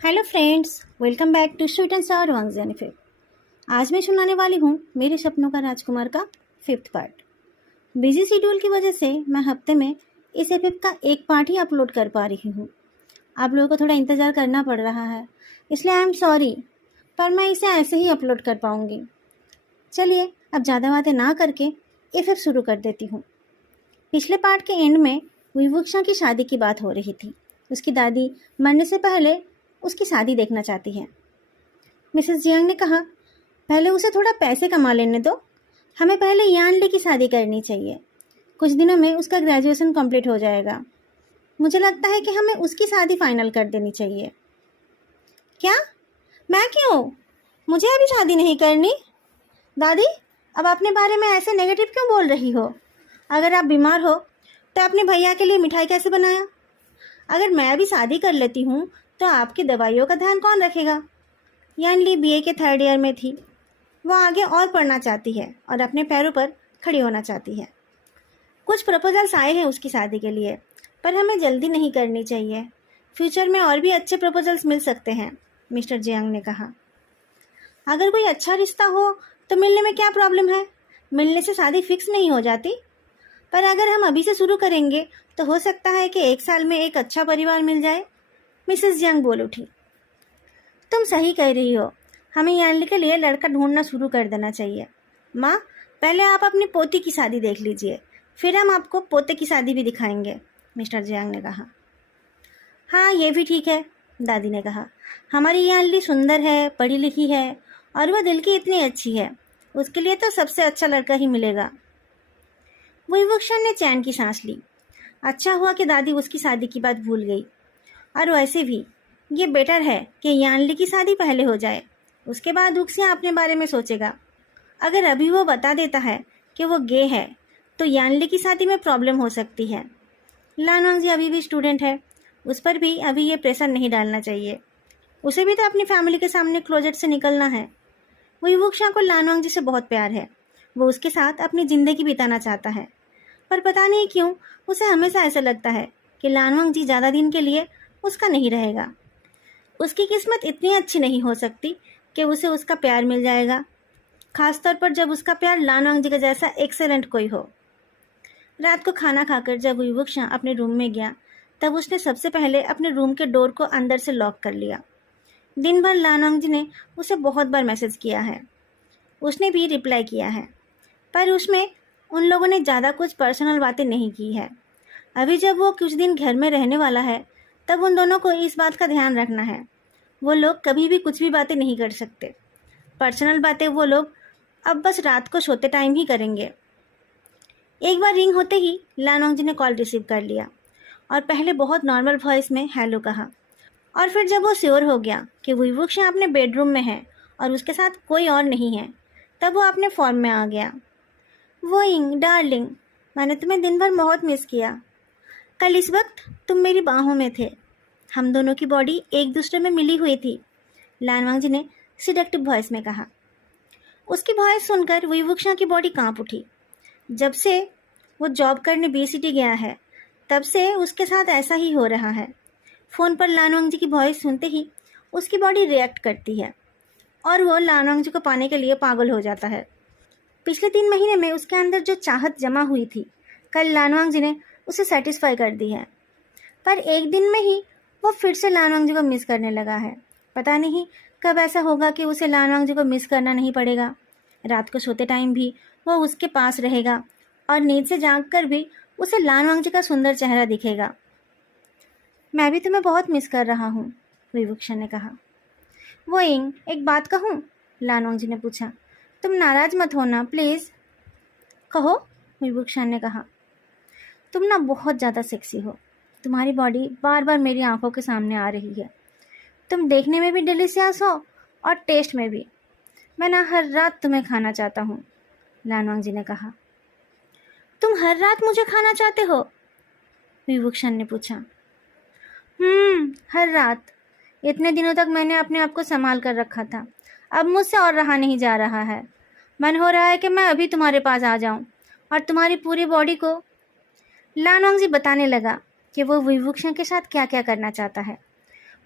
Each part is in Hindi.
Hello friends, welcome back to sweet and sour Wang Jennifer. आज मैं सुनाने वाली हूँ मेरे सपनों का राजकुमार का 5th पार्ट। बिजी शेड्यूल की वजह से मैं हफ्ते में इस एपिक का एक पार्ट ही अपलोड कर पा रही हूँ। आप लोगों को थोड़ा इंतज़ार करना पड़ रहा है, इसलिए आई एम सॉरी, पर मैं इसे ऐसे ही अपलोड कर पाऊँगी। चलिए अब ज़्यादा बातें ना करके एपिक शुरू कर देती हूँ। पिछले पार्ट के एंड में विवुक्षा की शादी की बात हो रही थी। उसकी दादी मरने से पहले उसकी शादी देखना चाहती है। मिसेस जियांग ने कहा, पहले उसे थोड़ा पैसे कमा लेने दो, हमें पहले यानली की शादी करनी चाहिए। कुछ दिनों में उसका ग्रेजुएशन कंप्लीट हो जाएगा। मुझे लगता है कि हमें उसकी शादी फाइनल कर देनी चाहिए। क्या? मैं क्यों? मुझे अभी शादी नहीं करनी? दादी, अब अपने बारे में ऐसे नेगेटिव क्यों बोल रही हो? अगर आप बीमार हो तो अपने भैया के लिए मिठाई कैसे बनाया? अगर मैं अभी शादी कर लेती हूँ तो आपकी दवाइयों का ध्यान कौन रखेगा? यानली बीए के 3rd ईयर में थी। वो आगे और पढ़ना चाहती है और अपने पैरों पर खड़ी होना चाहती है। कुछ प्रपोजल्स आए हैं उसकी शादी के लिए, पर हमें जल्दी नहीं करनी चाहिए। फ्यूचर में और भी अच्छे प्रपोजल्स मिल सकते हैं, मिस्टर जियांग ने कहा। अगर कोई अच्छा रिश्ता हो तो मिलने में क्या प्रॉब्लम है? मिलने से शादी फिक्स नहीं हो जाती। पर अगर हम अभी से शुरू करेंगे तो हो सकता है कि 1 साल में एक अच्छा परिवार मिल जाए, मिसेस जियांग बोल उठी। तुम सही कह रही हो, हमें यानली के लिए लड़का ढूंढना शुरू कर देना चाहिए। माँ, पहले आप अपनी पोती की शादी देख लीजिए, फिर हम आपको पोते की शादी भी दिखाएंगे, मिस्टर जियांग ने कहा। हाँ, ये भी ठीक है, दादी ने कहा। हमारी यानली सुंदर है, पढ़ी लिखी है और वह दिल की इतनी अच्छी है, उसके लिए तो सबसे अच्छा लड़का ही मिलेगा। विभूषण ने चैन की सांस ली। अच्छा हुआ कि दादी उसकी शादी की बात भूल गई। और वैसे भी ये बेटर है कि यानली की शादी पहले हो जाए, उसके बाद उक्सियाँ अपने बारे में सोचेगा। अगर अभी वो बता देता है कि वो गे है तो यानली की शादी में प्रॉब्लम हो सकती है। लानवांग जी अभी भी स्टूडेंट है, उस पर भी अभी ये प्रेशर नहीं डालना चाहिए। उसे भी तो अपनी फैमिली के सामने क्लोजेट से निकलना है। विवुक्षा को लानवांग जी से बहुत प्यार है, वो उसके साथ अपनी ज़िंदगी बिताना चाहता है। पर पता नहीं क्यों उसे हमेशा ऐसा लगता है कि लानवांग जी ज़्यादा दिन के लिए उसका नहीं रहेगा। उसकी किस्मत इतनी अच्छी नहीं हो सकती कि उसे उसका प्यार मिल जाएगा, खासतौर पर जब उसका प्यार लानवांग जी का जैसा एक्सेलेंट कोई हो। रात को खाना खाकर जब विवुक्षा अपने रूम में गया तब उसने सबसे पहले अपने रूम के डोर को अंदर से लॉक कर लिया। दिन भर लानवांग जी ने उसे बहुत बार मैसेज किया है, उसने भी रिप्लाई किया है, पर उसमें उन लोगों ने ज़्यादा कुछ पर्सनल बातें नहीं की है। अभी जब वो कुछ दिन घर में रहने वाला है तब उन दोनों को इस बात का ध्यान रखना है, वो लोग कभी भी कुछ भी बातें नहीं कर सकते। पर्सनल बातें वो लोग अब बस रात को सोते टाइम ही करेंगे। एक बार रिंग होते ही लानवांग जी ने कॉल रिसीव कर लिया और पहले बहुत नॉर्मल वॉइस में हेलो कहा, और फिर जब वो श्योर हो गया कि विवुक्षा अपने बेडरूम में है और उसके साथ कोई और नहीं है, तब वो अपने फॉर्म में आ गया। वोइंग डार्लिंग, मैंने तुम्हें दिन भर बहुत मिस किया। कल इस वक्त तुम मेरी बाहों में थे, हम दोनों की बॉडी एक दूसरे में मिली हुई थी, लानवांग जी ने सिडक्टिव वॉइस में कहा। उसकी वॉइस सुनकर विवुक्षा की बॉडी कांप उठी। जब से वो जॉब करने बी सिटी गया है तब से उसके साथ ऐसा ही हो रहा है। फ़ोन पर लानवांग जी की वॉइस सुनते ही उसकी बॉडी रिएक्ट करती है और वो लानवांग जी को पाने के लिए पागल हो जाता है। पिछले 3 महीने में उसके अंदर जो चाहत जमा हुई थी, कल लानवांग जी ने उसे सेटिस्फाई कर दी है, पर एक दिन में ही वो फिर से लानवांग जी को मिस करने लगा है। पता नहीं कब ऐसा होगा कि उसे लानवांग जी को मिस करना नहीं पड़ेगा। रात को सोते टाइम भी वो उसके पास रहेगा और नींद से जागकर भी उसे लानवांग जी का सुंदर चेहरा दिखेगा। मैं भी तुम्हें बहुत मिस कर रहा हूँ, विवुक्षा ने कहा। वोइंग, एक बात कहूँ? लानवांग जी ने पूछा। तुम नाराज मत होना प्लीज़। कहो, विवुक्षा ने कहा। तुम ना बहुत ज़्यादा सेक्सी हो, तुम्हारी बॉडी बार बार मेरी आंखों के सामने आ रही है। तुम देखने में भी डिलीशियस हो और टेस्ट में भी। मैं ना हर रात तुम्हें खाना चाहता हूँ, लानवांग जी ने कहा। तुम हर रात मुझे खाना चाहते हो? विवुक्षण ने पूछा। हर रात। इतने दिनों तक मैंने अपने आप को संभाल कर रखा था, अब मुझसे और रहा नहीं जा रहा है। मन हो रहा है कि मैं अभी तुम्हारे पास आ जाऊं और तुम्हारी पूरी बॉडी को। लानवांग जी बताने लगा कि वो विवुक्षण के साथ क्या क्या करना चाहता है।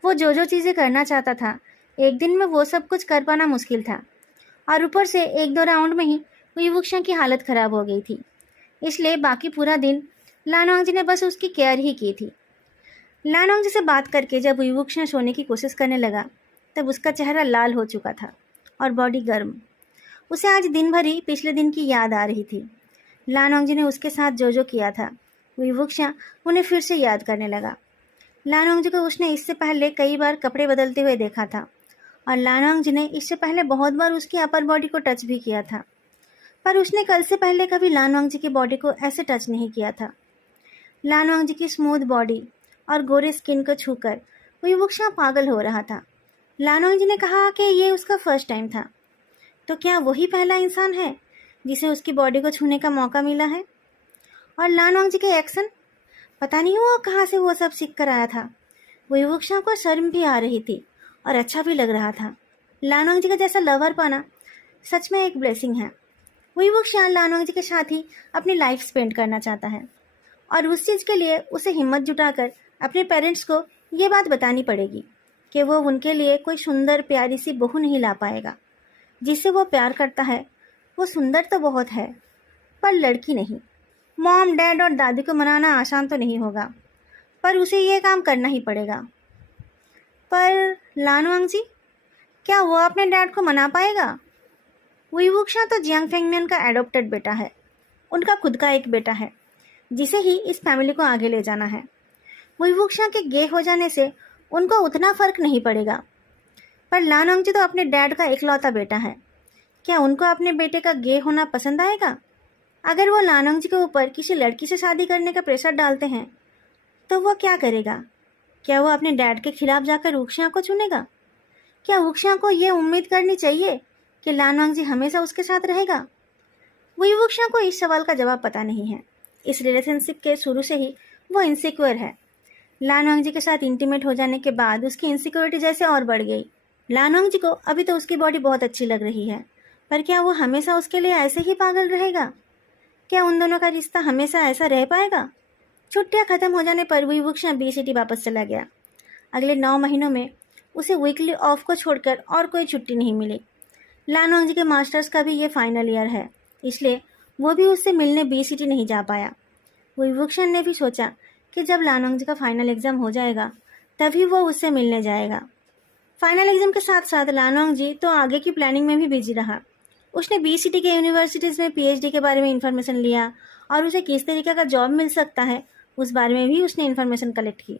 वो जो जो चीज़ें करना चाहता था, एक दिन में वो सब कुछ कर पाना मुश्किल था। और ऊपर से एक दो राउंड में ही विवुक्षा की हालत ख़राब हो गई थी। इसलिए बाकी पूरा दिन लानवांग जी ने बस उसकी केयर ही की थी। लानवांग जी से बात करके जब विवुक्षा सोने की कोशिश करने लगा, तब उसका चेहरा लाल हो चुका था और बॉडी गर्म। उसे आज दिन भर ही पिछले दिन की याद आ रही थी। लानवांग जी ने उसके साथ जो जो किया था, विवुक्षा उन्हें फिर से याद करने लगा। लानवांग जी को उसने इससे पहले कई बार कपड़े बदलते हुए देखा था और लानवांग जी ने इससे पहले बहुत बार उसकी अपर बॉडी को टच भी किया था, पर उसने कल से पहले कभी लानवांग जी की बॉडी को ऐसे टच नहीं किया था। लानवांग जी की स्मूथ बॉडी और गोरे स्किन को छूकर विवुक्षा पागल हो रहा था। लानवांग जी ने कहा कि ये उसका फर्स्ट टाइम था। तो क्या वही पहला इंसान है जिसे उसकी बॉडी को छूने का मौका मिला है? और लानवांग जी के एक्शन, पता नहीं वो कहाँ से वो सब सीख कर आया था। विवुक्षा को शर्म भी आ रही थी और अच्छा भी लग रहा था। लानवांग जी का जैसा लवर पाना सच में एक ब्लेसिंग है। विवुक्षा लानवांग जी के साथ ही अपनी लाइफ स्पेंड करना चाहता है और उस चीज़ के लिए उसे हिम्मत जुटाकर अपने पेरेंट्स को ये बात बतानी पड़ेगी कि वो उनके लिए कोई सुंदर प्यारी सी बहू नहीं ला पाएगा। जिससे वो प्यार करता है वो सुंदर तो बहुत है, पर लड़की नहीं। मॉम, डैड और दादी को मनाना आसान तो नहीं होगा, पर उसे ये काम करना ही पड़ेगा। पर लानवांग जी, क्या वो अपने डैड को मना पाएगा? विवुक्षा तो जियांग फेंगमियन का एडॉप्टेड बेटा है। उनका खुद का एक बेटा है जिसे ही इस फैमिली को आगे ले जाना है। विवुक्षा के गे हो जाने से उनको उतना फर्क नहीं पड़ेगा, पर लानवांग जी तो अपने डैड का इकलौता बेटा है। क्या उनको अपने बेटे का गे होना पसंद आएगा? अगर वो लानवांग जी के ऊपर किसी लड़की से शादी करने का प्रेशर डालते हैं तो वो क्या करेगा? क्या वो अपने डैड के खिलाफ जाकर wuxia को चुनेगा? क्या wuxia को ये उम्मीद करनी चाहिए कि लानवांग जी हमेशा उसके साथ रहेगा? wuxia को इस सवाल का जवाब पता नहीं है। इस रिलेशनशिप के शुरू से ही वो इनसिक्योर है। लानवांग जी के साथ इंटीमेट हो जाने के बाद उसकी इनसिक्योरिटी जैसे और बढ़ गई। लानवांग जी को अभी तो उसकी बॉडी बहुत अच्छी लग रही है, पर क्या वो हमेशा उसके लिए ऐसे ही पागल रहेगा? क्या उन दोनों का रिश्ता हमेशा ऐसा रह पाएगा? छुट्टियां खत्म हो जाने पर विवुक्षा बी सिटी वापस चला गया। अगले 9 महीनों में उसे वीकली ऑफ को छोड़कर और कोई छुट्टी नहीं मिली। लानवांग जी के मास्टर्स का भी ये फाइनल ईयर है, इसलिए वो भी उससे मिलने बी सिटी नहीं जा पाया। विवुक्षा ने भी सोचा कि जब लानवांग जी का फाइनल एग्ज़ाम हो जाएगा तभी वो उससे मिलने जाएगा। फाइनल एग्ज़ाम के साथ साथ लानवांग जी तो आगे की प्लानिंग में भी बिजी रहा। उसने बी सिटी के यूनिवर्सिटीज़ में पीएचडी के बारे में इन्फॉर्मेशन लिया और उसे किस तरीके का जॉब मिल सकता है उस बारे में भी उसने इन्फॉर्मेशन कलेक्ट की।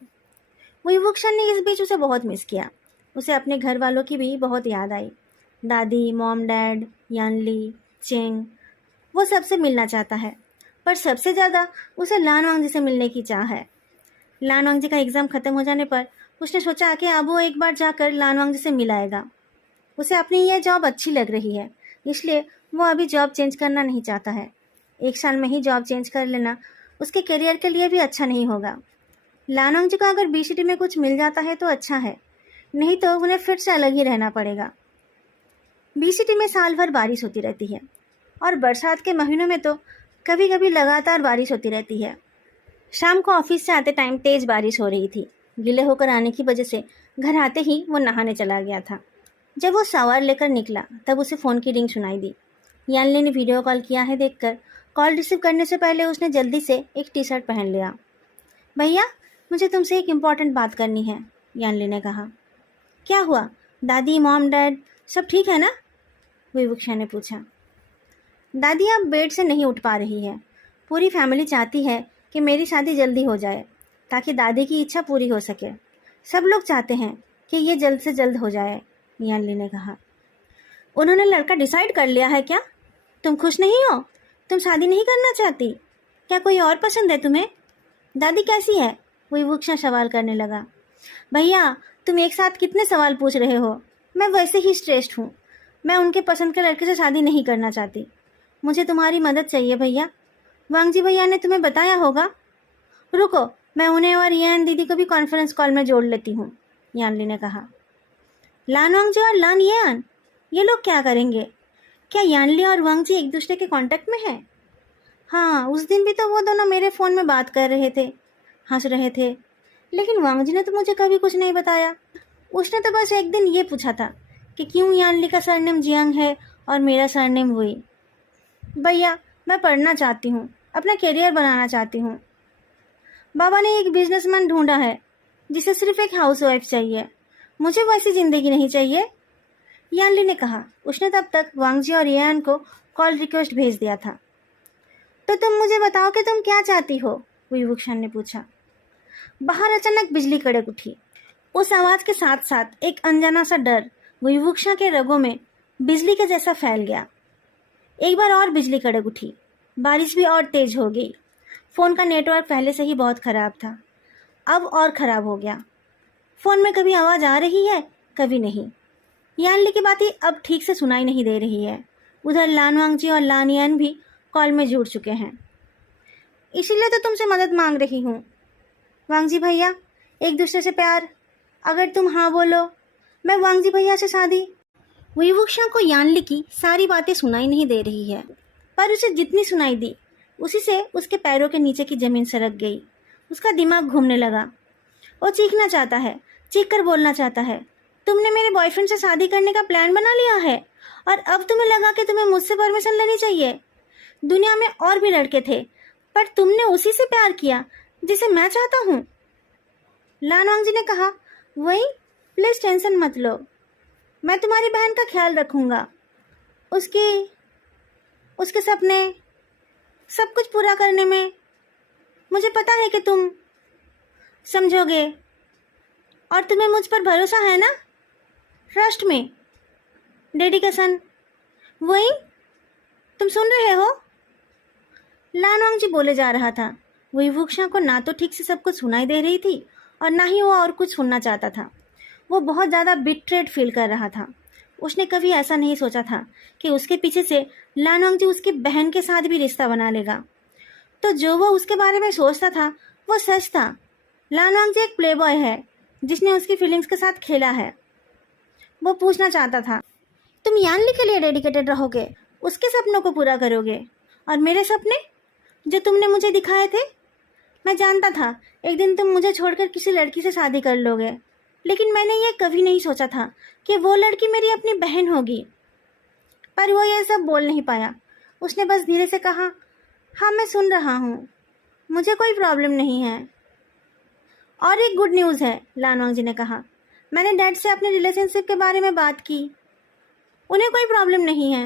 विवुक्षा ने इस बीच उसे बहुत मिस किया। उसे अपने घर वालों की भी बहुत याद आई। दादी, मॉम, डैड, यानली, चेंग, वो सबसे मिलना चाहता है, पर सबसे ज़्यादा उसे लानवांग जी से मिलने की चाह है। लानवांग जी का एग्ज़ाम ख़त्म हो जाने पर उसने सोचा कि अब वो एक बार जाकर लानवांग जी से मिल आएगा। उसे अपनी यह जॉब अच्छी लग रही है, इसलिए वो अभी जॉब चेंज करना नहीं चाहता है। 1 साल में ही जॉब चेंज कर लेना उसके करियर के लिए भी अच्छा नहीं होगा। लानवांग जी को अगर बी सिटी में कुछ मिल जाता है तो अच्छा है, नहीं तो उन्हें फिर से अलग ही रहना पड़ेगा। बी सिटी में साल भर बारिश होती रहती है और बरसात के महीनों में तो कभी कभी लगातार बारिश होती रहती है। शाम को ऑफिस से आते टाइम तेज़ बारिश हो रही थी। गीले होकर आने की वजह से घर आते ही वो नहाने चला गया था। जब वो शावर लेकर निकला तब उसे फ़ोन की रिंग सुनाई दी। यानली ने वीडियो कॉल किया है देखकर कॉल रिसीव करने से पहले उसने जल्दी से एक टी शर्ट पहन लिया। भैया, मुझे तुमसे एक इम्पॉर्टेंट बात करनी है, यानली ने कहा। क्या हुआ? दादी, मॉम, डैड सब ठीक है ना? विवुक्षा ने पूछा। दादी अब बेड से नहीं उठ पा रही है। पूरी फैमिली चाहती है कि मेरी शादी जल्दी हो जाए ताकि दादी की इच्छा पूरी हो सके। सब लोग चाहते हैं कि ये जल्द से जल्द हो जाए, यानली ने कहा। उन्होंने लड़का डिसाइड कर लिया है क्या? तुम खुश नहीं हो? तुम शादी नहीं करना चाहती? क्या कोई और पसंद है तुम्हें? दादी कैसी है? विवुक्षा सवाल करने लगा। भैया, तुम एक साथ कितने सवाल पूछ रहे हो? मैं वैसे ही स्ट्रेस्ड हूँ। मैं उनके पसंद के लड़के से शादी नहीं करना चाहती। मुझे तुम्हारी मदद चाहिए भैया। वांगजी भैया ने तुम्हें बताया होगा। रुको, मैं उन्हें और यान दीदी को भी कॉन्फ्रेंस कॉल में जोड़ लेती हूँ, यानली ने कहा। लानवांगजी और लान यान, ये लोग क्या करेंगे? क्या यानली और वांगजी एक दूसरे के कांटेक्ट में हैं? हाँ, उस दिन भी तो वो दोनों मेरे फ़ोन में बात कर रहे थे, हंस रहे थे। लेकिन वांग जी ने तो मुझे कभी कुछ नहीं बताया। उसने तो बस एक दिन ये पूछा था कि क्यों यानली का सरनेम जियांग है और मेरा सरनेम वही। भैया, मैं पढ़ना चाहती हूँ, अपना करियर बनाना चाहती हूँ। बाबा ने एक बिजनेसमैन ढूंढा है जिसे सिर्फ एक हाउसवाइफ चाहिए। मुझे वैसी जिंदगी नहीं चाहिए, यानली ने कहा। उसने तब तक वांग जी और यान को कॉल रिक्वेस्ट भेज दिया था। तो तुम मुझे बताओ कि तुम क्या चाहती हो, विभूषण ने पूछा। बाहर अचानक बिजली कड़क उठी। उस आवाज के साथ साथ एक अनजाना सा डर विभूषण के रगों में बिजली के जैसा फैल गया। एक बार और बिजली कड़क उठी। बारिश भी और तेज हो गई। फोन का नेटवर्क पहले से ही बहुत खराब था, अब और खराब हो गया। फोन में कभी आवाज आ रही है, कभी नहीं। यानली की बातें अब ठीक से सुनाई नहीं दे रही है। उधर लान वांग जी और लान यान भी कॉल में जुड़ चुके हैं। इसीलिए तो तुमसे मदद मांग रही हूँ वांग जी भैया, एक दूसरे से प्यार। अगर तुम हाँ बोलो, मैं वांग जी भैया से शादी। विभूषण को यानली की सारी बातें सुनाई नहीं दे रही है, पर उसे जितनी सुनाई दी उसी से उसके पैरों के नीचे की जमीन सरक गई। उसका दिमाग घूमने लगा। वो चीखना चाहता है, चीख कर बोलना चाहता है, तुमने मेरे बॉयफ्रेंड से शादी करने का प्लान बना लिया है और अब तुम्हें लगा कि तुम्हें मुझसे परमिशन लेनी चाहिए। दुनिया में और भी लड़के थे, पर तुमने उसी से प्यार किया जिसे मैं चाहता हूँ। लान वांग जी ने कहा, वही, प्लीज टेंशन मत लो, मैं तुम्हारी बहन का ख्याल रखूंगा। उसके सपने सब कुछ पूरा करने में मुझे पता है कि तुम समझोगे, और तुम्हें मुझ पर भरोसा है ना? ट्रस्ट में, डेडिकेशन, वही, तुम सुन रहे हो? लान वांग जी बोले जा रहा था। विभूषण को ना तो ठीक से सब कुछ सुनाई दे रही थी और ना ही वो और कुछ सुनना चाहता था। वो बहुत ज़्यादा बिट्रेड फील कर रहा था। उसने कभी ऐसा नहीं सोचा था कि उसके पीछे से लान वांग जी उसकी बहन के साथ भी रिश्ता बना लेगा। तो जो वो उसके बारे में सोचता था वो सच था। लान वांग जी एक प्लेबॉय है जिसने उसकी फीलिंग्स के साथ खेला है। वो पूछना चाहता था, तुम यानली के लिए डेडिकेटेड रहोगे, उसके सपनों को पूरा करोगे, और मेरे सपने जो तुमने मुझे दिखाए थे? मैं जानता था एक दिन तुम मुझे छोड़कर किसी लड़की से शादी कर लोगे, लेकिन मैंने ये कभी नहीं सोचा था कि वो लड़की मेरी अपनी बहन होगी। पर वो ये सब बोल नहीं पाया। उसने बस धीरे से कहा, हाँ मैं सुन रहा हूँ, मुझे कोई प्रॉब्लम नहीं है। और एक गुड न्यूज़ है, लान वांग जी ने कहा। मैंने डैड से अपने रिलेशनशिप के बारे में बात की, उन्हें कोई प्रॉब्लम नहीं है,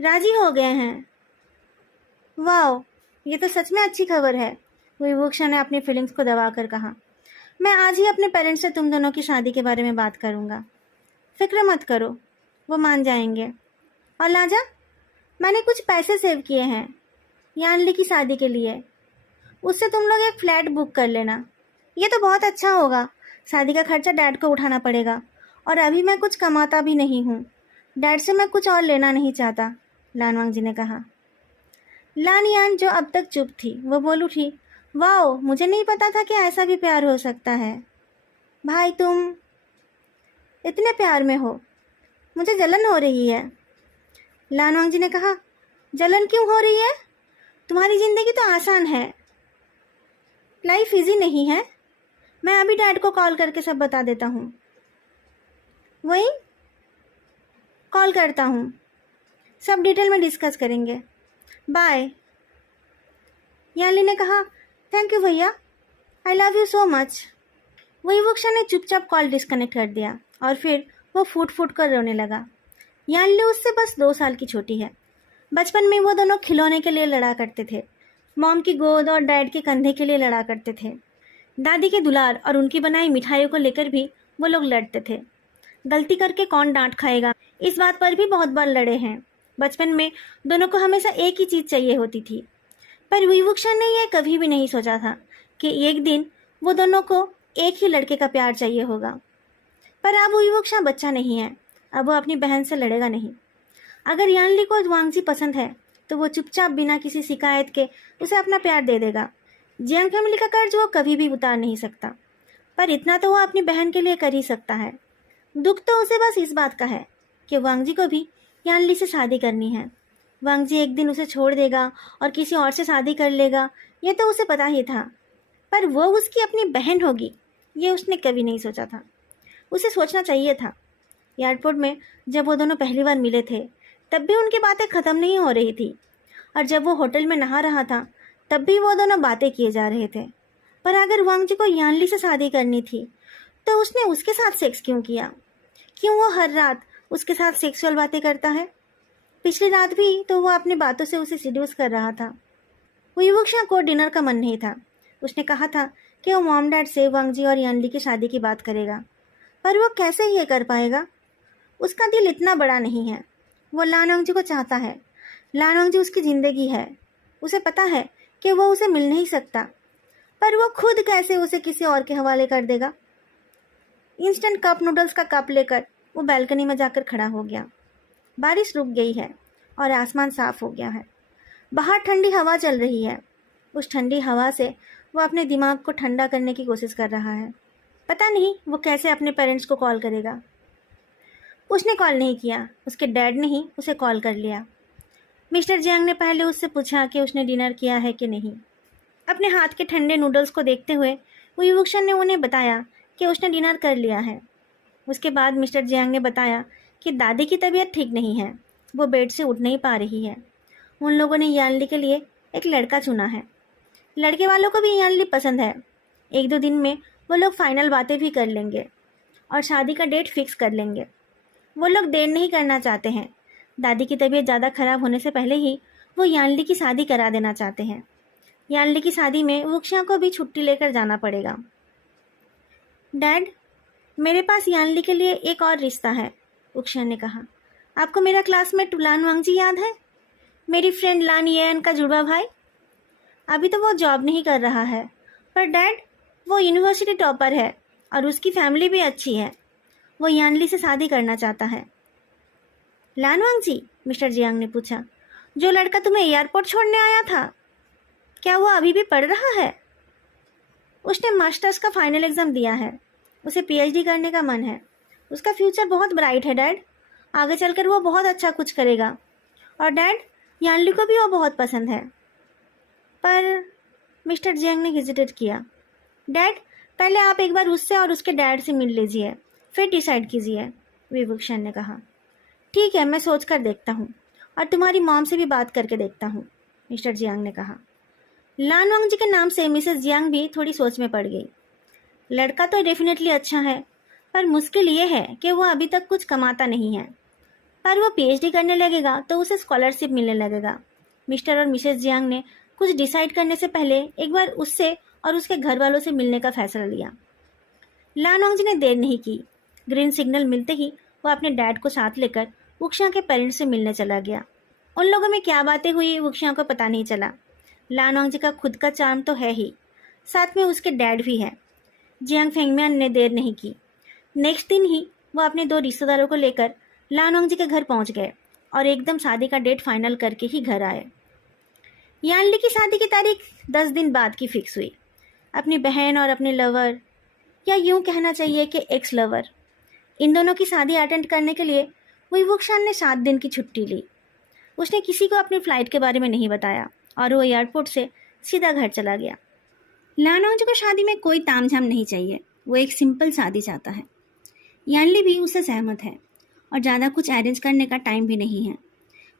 राजी हो गए हैं। वाह, ये तो सच में अच्छी खबर है, विभूषण ने अपनी फीलिंग्स को दबाकर कहा। मैं आज ही अपने पेरेंट्स से तुम दोनों की शादी के बारे में बात करूँगा। फिक्र मत करो, वो मान जाएंगे। और लाजा, मैंने कुछ पैसे सेव किए हैं यानली की शादी के लिए, उससे तुम लोग एक फ्लैट बुक कर लेना। ये तो बहुत अच्छा होगा। शादी का खर्चा डैड को उठाना पड़ेगा, और अभी मैं कुछ कमाता भी नहीं हूँ। डैड से मैं कुछ और लेना नहीं चाहता, लान वांग जी ने कहा। लान यान, जो अब तक चुप थी, वो बोल उठी, वाओ, मुझे नहीं पता था कि ऐसा भी प्यार हो सकता है। भाई, तुम इतने प्यार में हो, मुझे जलन हो रही है। लान वांग जी ने कहा, जलन क्यों हो रही है? तुम्हारी ज़िंदगी तो आसान है, लाइफ इजी नहीं है। मैं अभी डैड को कॉल करके सब बता देता हूँ। वही, कॉल करता हूँ, सब डिटेल में डिस्कस करेंगे। बाय। यानली ने कहा, थैंक यू भैया, I love you so much. Vibhushan ने चुपचाप कॉल डिस्कनेक्ट कर दिया और फिर वो फूट फूट कर रोने लगा। यानली उससे बस 2 साल की छोटी है। बचपन में वो दोनों खिलौने के लिए लड़ा करते थे। मॉम की गोद और डैड के कंधे के लिए लड़ा करते थे। दादी के दुलार और उनकी बनाई मिठाइयों को लेकर भी वो लोग लड़ते थे। गलती करके कौन डांट खाएगा, इस बात पर भी बहुत बार लड़े हैं। बचपन में दोनों को हमेशा एक ही चीज़ चाहिए होती थी, पर विभूषण ने यह कभी भी नहीं सोचा था कि एक दिन वो दोनों को एक ही लड़के का प्यार चाहिए होगा। पर अब विभूषण बच्चा नहीं है, अब वो अपनी बहन से लड़ेगा नहीं। अगर यानली को वांग जी पसंद है तो वो चुपचाप बिना किसी शिकायत के उसे अपना प्यार दे देगा। जियांग फैमिली का कर्ज वो कभी भी उतार नहीं सकता, पर इतना तो वो अपनी बहन के लिए कर ही सकता है। दुख तो उसे बस इस बात का है कि वांग जी को भी यानली से शादी करनी है। वांग जी एक दिन उसे छोड़ देगा और किसी और से शादी कर लेगा, ये तो उसे पता ही था। पर वो उसकी अपनी बहन होगी ये उसने कभी नहीं सोचा था। उसे सोचना चाहिए था। एयरपोर्ट में जब वो दोनों पहली बार मिले थे तब भी उनकी बातें ख़त्म नहीं हो रही थी, और जब वो होटल में नहा रहा था तब भी वो दोनों बातें किए जा रहे थे। पर अगर वांग जी को यानली से शादी करनी थी तो उसने उसके साथ सेक्स क्यों किया? क्यों वो हर रात उसके साथ सेक्सुअल बातें करता है? पिछली रात भी तो वो अपनी बातों से उसे सिड्यूस कर रहा था। युवक्षा को डिनर का मन नहीं था। उसने कहा था कि वो मॉम डैड से वांग जी और यानली की शादी की बात करेगा, पर वो कैसे ये कर पाएगा? उसका दिल इतना बड़ा नहीं है। वो लान वांग जी को चाहता है। लान वांग जी उसकी ज़िंदगी है। उसे पता है कि वो उसे मिल नहीं सकता, पर वो खुद कैसे उसे किसी और के हवाले कर देगा? इंस्टेंट कप नूडल्स का कप लेकर वो बालकनी में जाकर खड़ा हो गया। बारिश रुक गई है और आसमान साफ हो गया है। बाहर ठंडी हवा चल रही है। उस ठंडी हवा से वो अपने दिमाग को ठंडा करने की कोशिश कर रहा है। पता नहीं वो कैसे अपने पेरेंट्स को कॉल करेगा। उसने कॉल नहीं किया, उसके डैड ने ही उसे कॉल कर लिया। मिस्टर जियांग ने पहले उससे पूछा कि उसने डिनर किया है कि नहीं। अपने हाथ के ठंडे नूडल्स को देखते हुए वो युवक्षण ने उन्हें बताया कि उसने डिनर कर लिया है। उसके बाद मिस्टर जियांग ने बताया कि दादी की तबीयत ठीक नहीं है, वो बेड से उठ नहीं पा रही है। उन लोगों ने यानली के लिए एक लड़का चुना है। लड़के वालों को भी यानली पसंद है। 1-2 दिन में वो लोग फाइनल बातें भी कर लेंगे और शादी का डेट फिक्स कर लेंगे। वो लोग देर नहीं करना चाहते हैं। दादी की तबीयत ज़्यादा खराब होने से पहले ही वो यानली की शादी करा देना चाहते हैं। यानली की शादी में वुक्शिया को भी छुट्टी लेकर जाना पड़ेगा। डैड, मेरे पास यानली के लिए एक और रिश्ता है, वुक्शिया ने कहा। आपको मेरा क्लासमेट लान वांग जी याद है? मेरी फ्रेंड लान येन का जुड़वा भाई। अभी तो वो जॉब नहीं कर रहा है, पर डैड वो यूनिवर्सिटी टॉपर है और उसकी फैमिली भी अच्छी है। वो यानली से शादी करना चाहता है। लान वांग जी, मिस्टर जियांग ने पूछा, जो लड़का तुम्हें एयरपोर्ट छोड़ने आया था, क्या वो अभी भी पढ़ रहा है? उसने मास्टर्स का फाइनल एग्ज़ाम दिया है। उसे पीएचडी करने का मन है। उसका फ्यूचर बहुत ब्राइट है डैड। आगे चलकर वो बहुत अच्छा कुछ करेगा। और डैड, यानली को भी वो बहुत पसंद है। पर मिस्टर जियांग ने हेजिटेट किया। डैड, पहले आप एक बार उससे और उसके डैड से मिल लीजिए, फिर डिसाइड कीजिए, विभूषण ने कहा। ठीक है, मैं सोच कर देखता हूँ और तुम्हारी मॉम से भी बात करके देखता हूँ, मिस्टर जियांग ने कहा। लान वांग जी के नाम से मिसेस जियांग भी थोड़ी सोच में पड़ गई। लड़का तो डेफिनेटली अच्छा है, पर मुश्किल ये है कि वो अभी तक कुछ कमाता नहीं है। पर वो पीएचडी करने लगेगा तो उसे स्कॉलरशिप मिलने लगेगा। मिस्टर और मिसेस जियांग ने कुछ डिसाइड करने से पहले एक बार उससे और उसके घर वालों से मिलने का फैसला लिया। लान वांग जी ने देर नहीं की। ग्रीन सिग्नल मिलते ही वो अपने डैड को साथ लेकर वुक्शिया के पेरेंट्स से मिलने चला गया। उन लोगों में क्या बातें हुई वुक्शिया को पता नहीं चला। लान वांग जी का खुद का चार्म तो है ही, साथ में उसके डैड भी है। जियांग फेंगमियान ने देर नहीं की। नेक्स्ट दिन ही वो अपने 2 रिश्तेदारों को लेकर लान वांग जी के घर पहुंच गए और एकदम शादी का डेट फाइनल करके ही घर आए। यानली की शादी की तारीख 10 दिन बाद की फिक्स हुई। अपनी बहन और अपने लवर, या यूं कहना चाहिए कि एक्स लवर, इन दोनों की शादी अटेंड करने के लिए वुक्शिया ने 7 दिन की छुट्टी ली। उसने किसी को अपनी फ़्लाइट के बारे में नहीं बताया और वो एयरपोर्ट से सीधा घर चला गया। लान वांग जी को शादी में कोई तामझाम नहीं चाहिए। वो एक सिंपल शादी चाहता है। यानली भी उससे सहमत है और ज़्यादा कुछ अरेंज करने का टाइम भी नहीं है।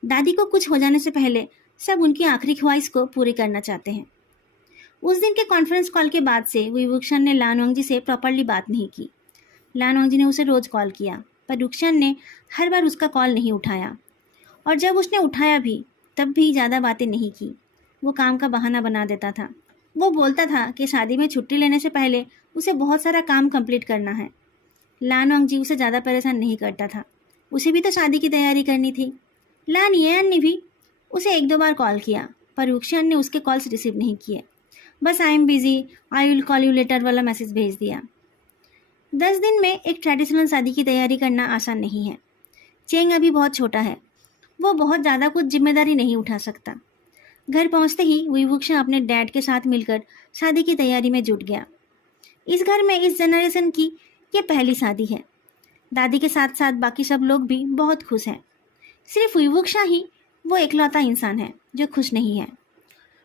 दादी को कुछ हो जाने से पहले सब उनकी आखिरी ख्वाहिश को पूरी करना चाहते हैं। उस दिन के कॉन्फ्रेंस कॉल के बाद से वुक्शिया ने लान वांग जी से प्रॉपरली बात नहीं की। लान वांग जी ने उसे रोज़ कॉल किया, पर वुक्शिया ने हर बार उसका कॉल नहीं उठाया, और जब उसने उठाया भी तब भी ज़्यादा बातें नहीं की। वो काम का बहाना बना देता था। वो बोलता था कि शादी में छुट्टी लेने से पहले उसे बहुत सारा काम कंप्लीट करना है। लान वांग जी उसे ज़्यादा परेशान नहीं करता था। उसे भी तो शादी की तैयारी करनी थी। लान येन ने भी उसे 1-2 बार कॉल किया, पर वुक्शिया ने उसके कॉल्स रिसीव नहीं किए। बस I am busy, I will call you later वाला मैसेज भेज दिया। 10 दिन में एक ट्रेडिशनल शादी की तैयारी करना आसान नहीं है। चेंग अभी बहुत छोटा है। वो बहुत ज़्यादा कुछ जिम्मेदारी नहीं उठा सकता। घर पहुंचते ही वुक्शिया अपने डैड के साथ मिलकर शादी की तैयारी में जुट गया। इस घर में इस जनरेशन की ये पहली शादी है। दादी के साथ साथ बाकी सब लोग भी बहुत खुश हैं। सिर्फ वुक्शिया ही वो इकलौता इंसान है जो खुश नहीं है।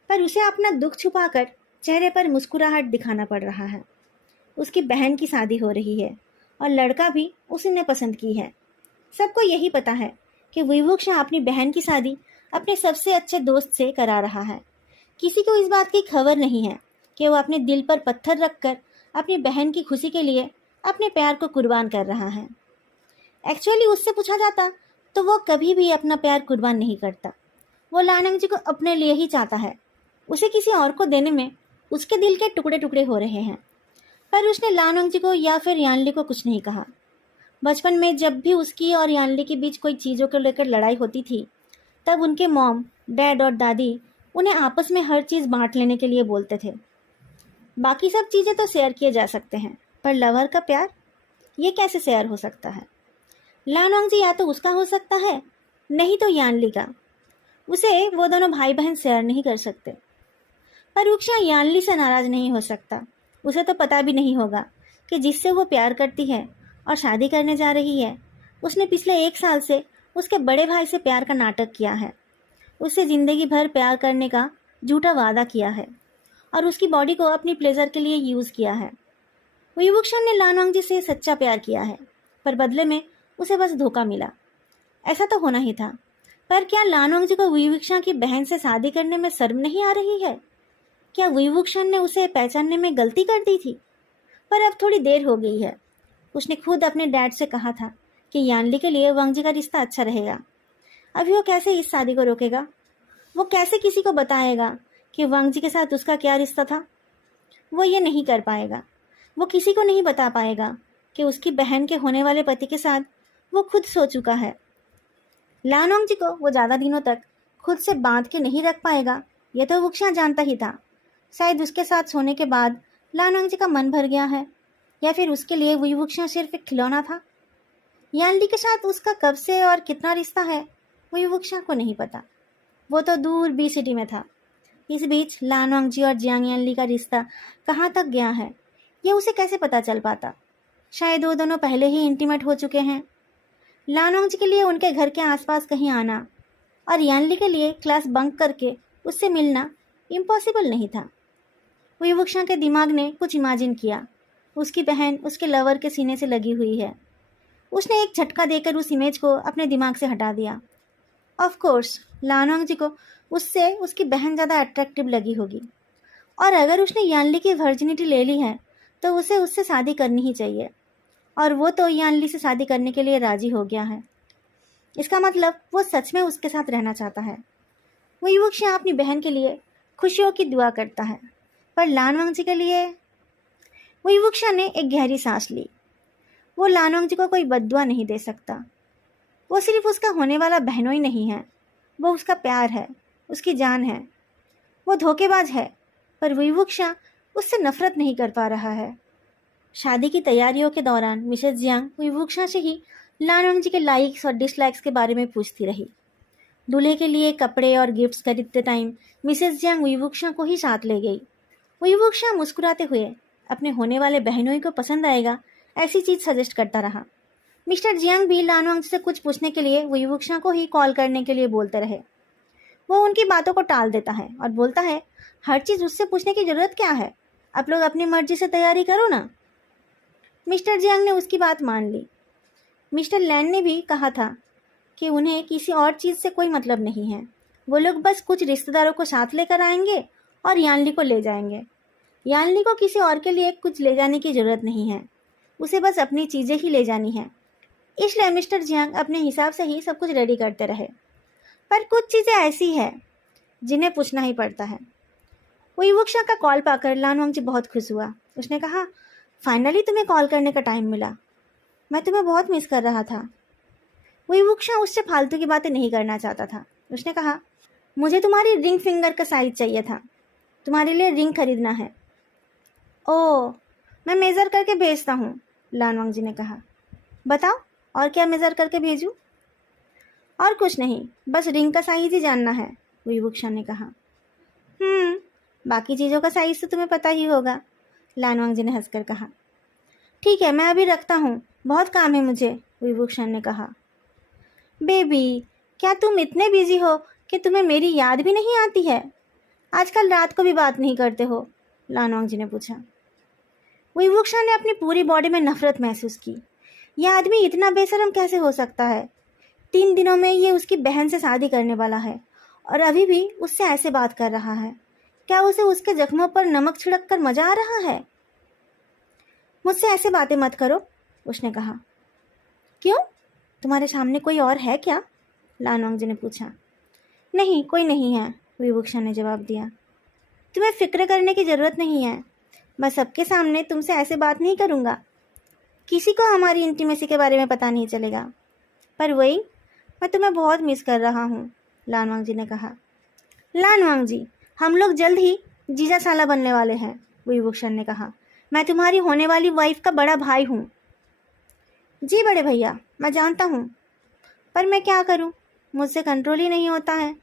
पर उसे अपना दुख छुपाकर चेहरे पर मुस्कुराहट दिखाना पड़ रहा है। उसकी बहन की शादी हो रही है और लड़का भी उसी ने पसंद की है। सबको यही पता है कि विवुक्षा अपनी बहन की शादी अपने सबसे अच्छे दोस्त से करा रहा है। किसी को इस बात की खबर नहीं है कि वो अपने दिल पर पत्थर रखकर अपनी बहन की खुशी के लिए अपने प्यार को कुर्बान कर रहा है। एक्चुअली उससे पूछा जाता तो वो कभी भी अपना प्यार कुर्बान नहीं करता। वो लानंग जी को अपने लिए ही चाहता है। उसे किसी और को देने में उसके दिल के टुकड़े टुकड़े हो रहे हैं। पर उसने लानंग जी को या फिर यानली को कुछ नहीं कहा। बचपन में जब भी उसकी और यानली के बीच कोई चीज़ों को लेकर लड़ाई होती थी, तब उनके मॉम, डैड और दादी उन्हें आपस में हर चीज़ बांट लेने के लिए बोलते थे। बाकी सब चीज़ें तो शेयर किए जा सकते हैं, पर लवर का प्यार, ये कैसे शेयर हो सकता है? लानोंग जी या तो उसका हो सकता है, नहीं तो यानली का। उसे वो दोनों भाई बहन शेयर नहीं कर सकते। पर वुक्षा यानली से नाराज नहीं हो सकता। उसे तो पता भी नहीं होगा कि जिससे वो प्यार करती है और शादी करने जा रही है, उसने पिछले 1 साल से उसके बड़े भाई से प्यार का नाटक किया है। उससे ज़िंदगी भर प्यार करने का झूठा वादा किया है और उसकी बॉडी को अपनी प्लेजर के लिए यूज़ किया है। विवुक्षा ने लानोंग जी से सच्चा प्यार किया है, पर बदले में उसे बस धोखा मिला। ऐसा तो होना ही था। पर क्या लानोंग जी को विवुक्षा की बहन से शादी करने में शर्म नहीं आ रही है? क्या विवुक्षा ने उसे पहचानने में गलती कर दी थी? पर अब थोड़ी देर हो गई है। उसने खुद अपने डैड से कहा था कि यानली के लिए वांग जी का रिश्ता अच्छा रहेगा। अभी वो कैसे इस शादी को रोकेगा? वो कैसे किसी को बताएगा कि वांग जी के साथ उसका क्या रिश्ता था? वो ये नहीं कर पाएगा। वो किसी को नहीं बता पाएगा कि उसकी बहन के होने वाले पति के साथ वो खुद सो चुका है। लानोंग जी को वो ज़्यादा दिनों तक खुद से बांध के नहीं रख पाएगा, ये तो वुक्षा जानता ही था। शायद उसके साथ सोने के बाद लानोंग जी का मन भर गया है, या फिर उसके लिए विवुक्षा सिर्फ एक खिलौना था। यानली के साथ उसका कब से और कितना रिश्ता है, विवुक्षा को नहीं पता। वो तो दूर बी सिटी में था। इस बीच लानोंग जी और जियांग यानली का रिश्ता कहाँ तक गया है, ये उसे कैसे पता चल पाता? शायद वो दोनों पहले ही इंटीमेट हो चुके हैं। लानोंग जी के लिए उनके घर के आसपास कहीं आना और यानली के लिए क्लास बंक करके उससे मिलना इम्पॉसिबल नहीं था। विवुक्षा के दिमाग ने कुछ इमेजिन किया। उसकी बहन उसके लवर के सीने से लगी हुई है। उसने एक झटका देकर उस इमेज को अपने दिमाग से हटा दिया। ऑफ कोर्स लानोंग जी को उससे उसकी बहन ज़्यादा अट्रैक्टिव लगी होगी, और अगर उसने यानली की वर्जिनिटी ले ली है तो उसे उससे शादी करनी ही चाहिए, और वो तो यानली से शादी करने के लिए राजी हो गया है। इसका मतलब वो सच में उसके साथ रहना चाहता है। वो युवक्षा अपनी बहन के लिए खुशियों की दुआ करता है, पर लानोंग जी के लिए। वो युवक्षा ने एक गहरी सांस ली। वो लानोंग जी को कोई बद्दुआ नहीं दे सकता। वो सिर्फ उसका होने वाला बहनों ही नहीं है, वो उसका प्यार है, उसकी जान है। वो धोखेबाज है, पर विवुक्षा उससे नफरत नहीं कर पा रहा है। शादी की तैयारियों के दौरान मिसेस जियांग विवुक्षा से ही लानोंग जी के लाइक्स और डिसलाइक्स के बारे में पूछती रही। दूल्हे के लिए कपड़े और गिफ्ट्स खरीदते टाइम मिसेस जियांग विवुक्षा को ही साथ ले गई। विवुक्षा मुस्कुराते हुए अपने होने वाले बहनोई को पसंद आएगा ऐसी चीज़ सजेस्ट करता रहा। मिस्टर जियांग भी लानोंग से कुछ पूछने के लिए विवुक्षा को ही कॉल करने के लिए बोलते रहे। वो उनकी बातों को टाल देता है और बोलता है, हर चीज़ उससे पूछने की ज़रूरत क्या है, आप लोग अपनी मर्जी से तैयारी करो ना। मिस्टर जियांग ने उसकी बात मान ली। मिस्टर लैन ने भी कहा था कि उन्हें किसी और चीज़ से कोई मतलब नहीं है। वो लोग बस कुछ रिश्तेदारों को साथ लेकर आएंगे और यानली को ले जाएंगे। यानली को किसी और के लिए कुछ ले जाने की ज़रूरत नहीं है, उसे बस अपनी चीज़ें ही ले जानी है। इसलिए मिस्टर जियांग अपने हिसाब से ही सब कुछ रेडी करते रहे। पर कुछ चीज़ें ऐसी हैं जिन्हें पूछना ही पड़ता है। विवुक्षा का कॉल पाकर लानोंग जी बहुत खुश हुआ। उसने कहा, फाइनली तुम्हें कॉल करने का टाइम मिला, मैं तुम्हें बहुत मिस कर रहा था। विवुक्षा उससे फालतू की बातें नहीं करना चाहता था। उसने कहा, मुझे तुम्हारी रिंग फिंगर का साइज चाहिए था, तुम्हारे लिए रिंग खरीदना है। ओह, मैं मेज़र करके भेजता हूँ, लानोंग जी ने कहा। बताओ, और क्या मेज़र करके भेजूँ? और कुछ नहीं, बस रिंग का साइज ही जानना है, विवुक्षा ने कहा। बाकी चीज़ों का साइज तो तुम्हें पता ही होगा, लानोंग जी ने हंसकर कहा। ठीक है, मैं अभी रखता हूँ, बहुत काम है मुझे, विवुक्षा ने कहा। बेबी, क्या तुम इतने बिजी हो कि तुम्हें मेरी याद भी नहीं आती है? आजकल रात को भी बात नहीं करते हो। लानवांग जी ने पूछा। विवुक्षा ने अपनी पूरी बॉडी में नफरत महसूस की। यह आदमी इतना बेशरम कैसे हो सकता है? 3 दिनों में ये उसकी बहन से शादी करने वाला है और अभी भी उससे ऐसे बात कर रहा है। क्या उसे उसके जख्मों पर नमक छिड़क कर मजा आ रहा है? मुझसे ऐसे बातें मत करो, उसने कहा। क्यों? तुम्हारे सामने कोई और है क्या? लानवांग जी ने पूछा। नहीं, कोई नहीं है, विवुक्षा ने जवाब दिया। तुम्हें फिक्र करने की जरूरत नहीं है। मैं सबके सामने तुमसे ऐसे बात नहीं करूँगा। किसी को हमारी इंटीमेसी के बारे में पता नहीं चलेगा। पर वही, मैं तुम्हें बहुत मिस कर रहा हूँ, लानवांग जी ने कहा। लानवांग जी, हम लोग जल्द ही जीजा साला बनने वाले हैं, विभूषण ने कहा। मैं तुम्हारी होने वाली वाइफ का बड़ा भाई हूँ। जी बड़े भैया, मैं जानता हूँ, पर मैं क्या करूँ, मुझसे कंट्रोल ही नहीं होता है,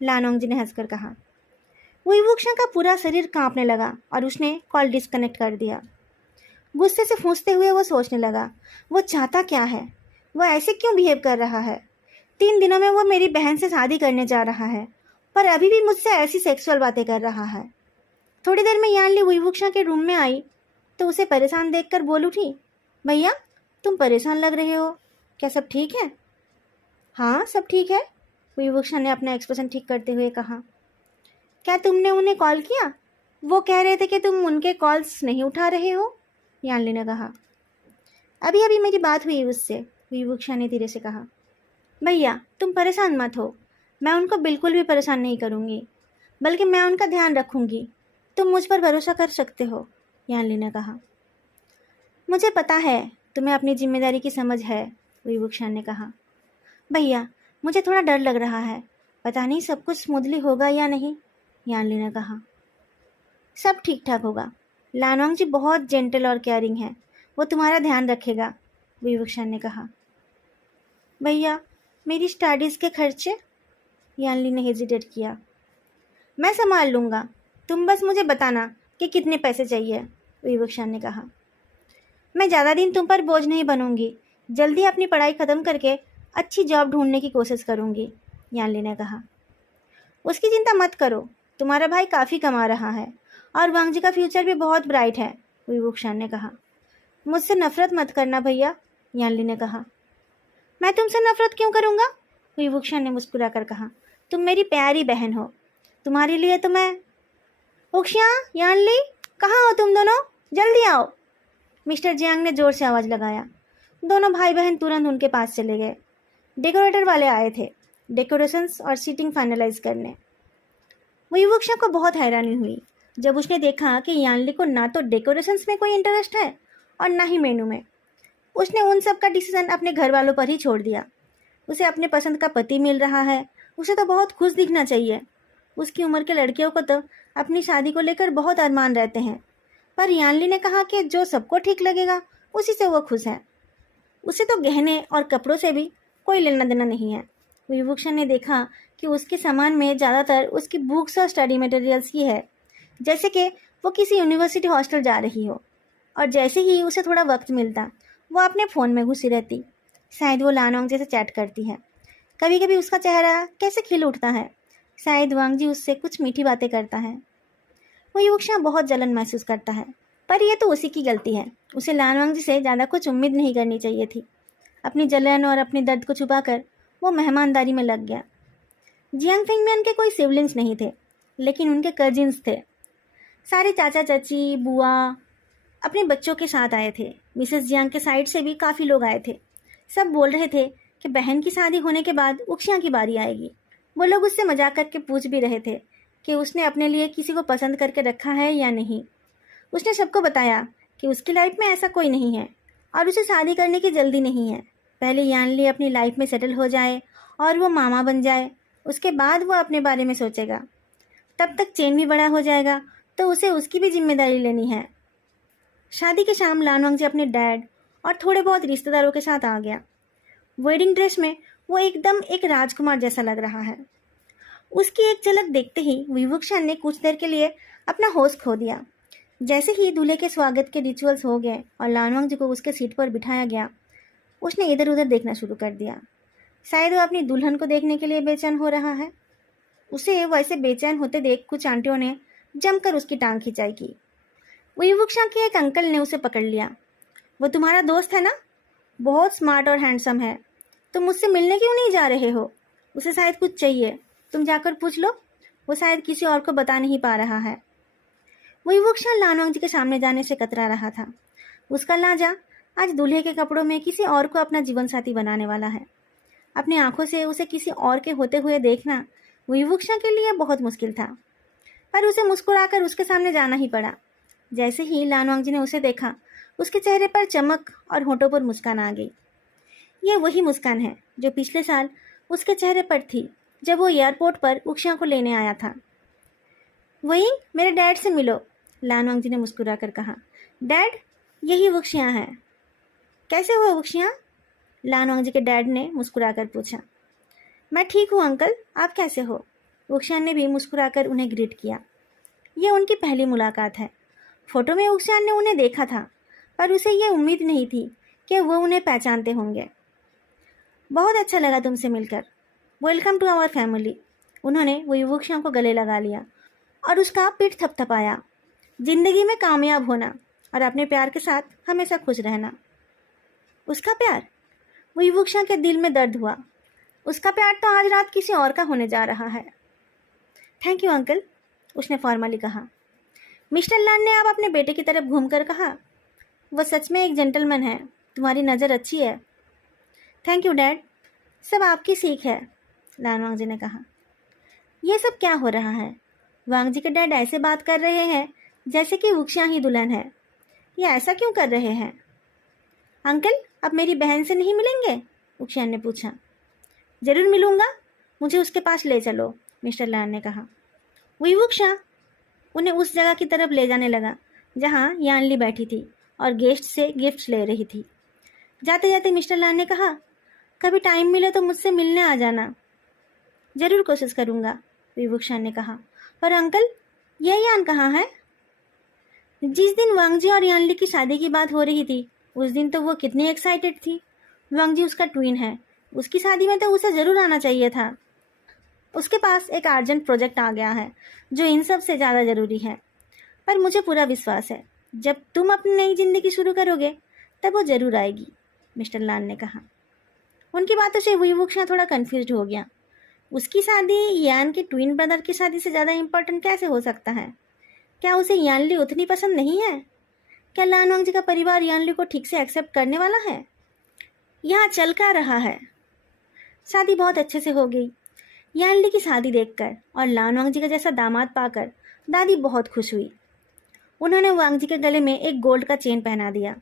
लानवांग जी ने हंसकर कहा। विभूषण का पूरा शरीर कांपने लगा और उसने कॉल डिस्कनेक्ट कर दिया। गुस्से से फूंसते हुए वो सोचने लगा, वो चाहता क्या है? वो ऐसे क्यों बिहेव कर रहा है? 3 दिनों में वो मेरी बहन से शादी करने जा रहा है, पर अभी भी मुझसे ऐसी सेक्सुअल बातें कर रहा है। थोड़ी देर में यानली विभूषण के रूम में आई तो उसे परेशान देखकर बोल उठी, भैया तुम परेशान लग रहे हो, क्या सब ठीक है? हाँ सब ठीक है, विभूषण ने अपना एक्सप्रेशन ठीक करते हुए कहा। क्या तुमने उन्हें कॉल किया? वो कह रहे थे कि तुम उनके कॉल्स नहीं उठा रहे हो, यानली ने कहा। अभी अभी मेरी बात हुई उससे, विभूषण ने धीरे से कहा। भैया तुम परेशान मत हो, मैं उनको बिल्कुल भी परेशान नहीं करूँगी, बल्कि मैं उनका ध्यान रखूँगी। तुम मुझ पर भरोसा कर सकते हो, यानली ने कहा। मुझे पता है तुम्हें अपनी जिम्मेदारी की समझ है, विभूषण ने कहा। भैया मुझे थोड़ा डर लग रहा है, पता नहीं सब कुछ स्मूथली होगा या नहीं, यानली ने कहा। सब ठीक ठाक होगा, लानवांग जी बहुत जेंटल और केयरिंग है, वो तुम्हारा ध्यान रखेगा, विभूषण ने कहा। भैया मेरी स्टडीज़ के खर्चे, यानली ने हेजिटेट किया। मैं संभाल लूँगा, तुम बस मुझे बताना कि कितने पैसे चाहिए, विभूषण ने कहा। मैं ज़्यादा दिन तुम पर बोझ नहीं बनूंगी, जल्दी अपनी पढ़ाई ख़त्म करके अच्छी जॉब ढूंढने की कोशिश करूंगी, यानली ने कहा। उसकी चिंता मत करो, तुम्हारा भाई काफ़ी कमा रहा है और वांग जी का फ्यूचर भी बहुत ब्राइट है, विभूषण ने कहा। मुझसे नफरत मत करना भैया, यानली ने कहा। मैं तुमसे नफरत क्यों करूँगा, विभूषण ने मुस्कुराकर कहा। तुम मेरी प्यारी बहन हो, तुम्हारे लिए तो मैं। उक्षिया, यानली, कहाँ हो तुम दोनों? जल्दी आओ, मिस्टर जियांग ने जोर से आवाज़ लगाया। दोनों भाई बहन तुरंत उनके पास चले गए। डेकोरेटर वाले आए थे डेकोरेशंस और सीटिंग फाइनलाइज करने। विभूषण को बहुत हैरानी हुई जब उसने देखा कि यानली को ना तो डेकोरेशंस में कोई इंटरेस्ट है और ना ही मेनू में। उसने उन सब का डिसीजन अपने घर वालों पर ही छोड़ दिया। उसे अपने पसंद का पति मिल रहा है, उसे तो बहुत खुश दिखना चाहिए। उसकी उम्र के लड़कियों को तो अपनी शादी को लेकर बहुत अरमान रहते हैं, पर यानली ने कहा कि जो सबको ठीक लगेगा उसी से वो खुश है। उसे तो गहने और कपड़ों से भी कोई लेना देना नहीं है। विभूषण ने देखा कि उसके सामान में ज़्यादातर उसकी बुक्स और स्टडी मटेरियल्स की है, जैसे कि वो किसी यूनिवर्सिटी हॉस्टल जा रही हो, और जैसे ही उसे थोड़ा वक्त मिलता वो अपने फ़ोन में घुसी रहती। शायद वो लानवांग जी से चैट करती है। कभी कभी उसका चेहरा कैसे खिल उठता है, शायद वांग जी उससे कुछ मीठी बातें करता है। वो युक्षा बहुत जलन महसूस करता है, पर यह तो उसी की गलती है। उसे लानवांग जी से ज़्यादा कुछ उम्मीद नहीं करनी चाहिए थी। अपनी जलन और अपने दर्द को छुपाकर वो मेहमानदारी में लग गया। जियांग फिंगमियन के कोई सिबलिंग्स नहीं थे, लेकिन उनके कजिन्स थे। सारे चाचा चाची बुआ अपने बच्चों के साथ आए थे। मिसेस जियांग के साइड से भी काफ़ी लोग आए थे। सब बोल रहे थे कि बहन की शादी होने के बाद उक्षिया की बारी आएगी। वो लोग उससे मजाक करके पूछ भी रहे थे कि उसने अपने लिए किसी को पसंद करके रखा है या नहीं। उसने सबको बताया कि उसकी लाइफ में ऐसा कोई नहीं है और उसे शादी करने की जल्दी नहीं है। पहले यानली अपनी लाइफ में सेटल हो जाए और वो मामा बन जाए, उसके बाद वो अपने बारे में सोचेगा। तब तक चेन भी बड़ा हो जाएगा तो उसे उसकी भी जिम्मेदारी लेनी है। शादी की शाम लानवांग जी अपने डैड और थोड़े बहुत रिश्तेदारों के साथ आ गया। वेडिंग ड्रेस में वो एकदम एक राजकुमार जैसा लग रहा है। उसकी एक झलक देखते ही विभूषण ने कुछ देर के लिए अपना होश खो दिया। जैसे ही दूल्हे के स्वागत के रिचुअल्स हो गए और लानवांग जी को उसके सीट पर बिठाया गया, उसने इधर उधर देखना शुरू कर दिया। शायद वो अपनी दुल्हन को देखने के लिए बेचैन हो रहा है। उसे वैसे बेचैन होते देख कुछ आंटियों ने जमकर उसकी टांग खिंचाई की। वुक्शा के एक अंकल ने उसे पकड़ लिया। वो तुम्हारा दोस्त है ना? बहुत स्मार्ट और हैंडसम है। तुम मुझसे मिलने क्यों नहीं जा रहे हो? उसे शायद कुछ चाहिए, तुम जाकर पूछ लो। वो शायद किसी और को बता नहीं पा रहा है। वुक्शा लानवांग जी के सामने जाने से कतरा रहा था। उसका लाजा आज दूल्हे के कपड़ों में किसी और को अपना जीवन साथी बनाने वाला है। अपनी आंखों से उसे किसी और के होते हुए देखना वुक्शा के लिए बहुत मुश्किल था, पर उसे मुस्कुराकर उसके सामने जाना ही पड़ा। जैसे ही लानवांग जी ने उसे देखा, उसके चेहरे पर चमक और होठों पर मुस्कान आ गई। ये वही मुस्कान है जो पिछले साल उसके चेहरे पर थी जब वो एयरपोर्ट पर वुक्शा को लेने आया था। वही मेरे डैड से मिलो, लानवांग जी ने मुस्कुराकर कहा। डैड? यही वुक्शा है। कैसे हो वुक्शा? लानवांग जी के डैड ने मुस्कुराकर पूछा। मैं ठीक हूँ अंकल, आप कैसे हो? वुक्शा ने भी मुस्कुराकर उन्हें ग्रीट किया। यह उनकी पहली मुलाकात है। फोटो में वुक्शा ने उन्हें देखा था, पर उसे ये उम्मीद नहीं थी कि वो उन्हें पहचानते होंगे। बहुत अच्छा लगा तुमसे मिलकर। Welcome to our family. उन्होंने वुक्शा को गले लगा लिया और उसका पीठ थपथपाया। जिंदगी में कामयाब होना और अपने प्यार के साथ हमेशा खुश रहना। उसका प्यार? वुक्शा के दिल में दर्द हुआ। उसका प्यार तो आज रात किसी और का होने जा रहा है। थैंक यू अंकल, उसने फॉर्मली कहा। मिस्टर लान ने अब अपने बेटे की तरफ घूमकर कहा, वह सच में एक जेंटलमैन है। तुम्हारी नज़र अच्छी है। थैंक यू डैड, सब आपकी सीख है, लानवांग जी ने कहा। यह सब क्या हो रहा है? वांग जी के डैड ऐसे बात कर रहे हैं जैसे कि वुक्शा ही दुल्हन है। ये ऐसा क्यों कर रहे हैं? अंकल, अब मेरी बहन से नहीं मिलेंगे? वुक्शा ने पूछा। जरूर मिलूंगा, मुझे उसके पास ले चलो, मिस्टर लान ने कहा। वुक्शा उन्हें उस जगह की तरफ ले जाने लगा जहाँ यानली बैठी थी और गेस्ट से गिफ्ट्स ले रही थी। जाते जाते मिस्टर लान ने कहा, कभी टाइम मिले तो मुझसे मिलने आ जाना। जरूर कोशिश करूँगा, वुक्शा ने कहा। पर अंकल, यह यान कहाँ है? जिस दिन वांग जी और यानली की शादी की बात हो रही थी, उस दिन तो वो कितनी एक्साइटेड थी। वांग जी उसका ट्विन है, उसकी शादी में तो उसे ज़रूर आना चाहिए था। उसके पास एक अर्जेंट प्रोजेक्ट आ गया है जो इन सब से ज़्यादा ज़रूरी है। पर मुझे पूरा विश्वास है जब तुम अपनी नई ज़िंदगी शुरू करोगे तब वो ज़रूर आएगी, मिस्टर लान ने कहा। उनकी बातों से वुक्शा थोड़ा कन्फ्यूज हो गया। उसकी शादी यान के ट्विन ब्रदर की शादी से ज़्यादा इम्पोर्टेंट कैसे हो सकता है? क्या उसे यानली उतनी पसंद नहीं है? क्या लानवांग जी का परिवार यानली को ठीक से एक्सेप्ट करने वाला है? यहाँ चल क्या रहा है? शादी बहुत अच्छे से हो गई। यानली की शादी देखकर और लानवांग जी का जैसा दामाद पाकर दादी बहुत खुश हुई। उन्होंने वांग जी के गले में एक गोल्ड का चेन पहना दिया।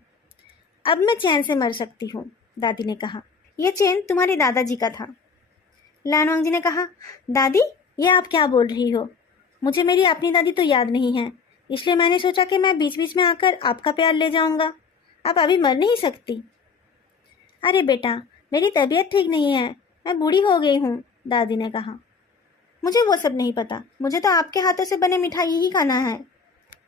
अब मैं चैन से मर सकती हूँ, दादी ने कहा। यह चेन तुम्हारे दादाजी का था। लानवांग जी ने कहा, दादी, ये आप क्या बोल रही हो? मुझे मेरी अपनी दादी तो याद नहीं है, इसलिए मैंने सोचा कि मैं बीच बीच में आकर आपका प्यार ले जाऊंगा। आप अभी मर नहीं सकती। अरे बेटा, मेरी तबीयत ठीक नहीं है, मैं बूढ़ी हो गई हूँ, दादी ने कहा। मुझे वो सब नहीं पता, मुझे तो आपके हाथों से बने मिठाई ही खाना है।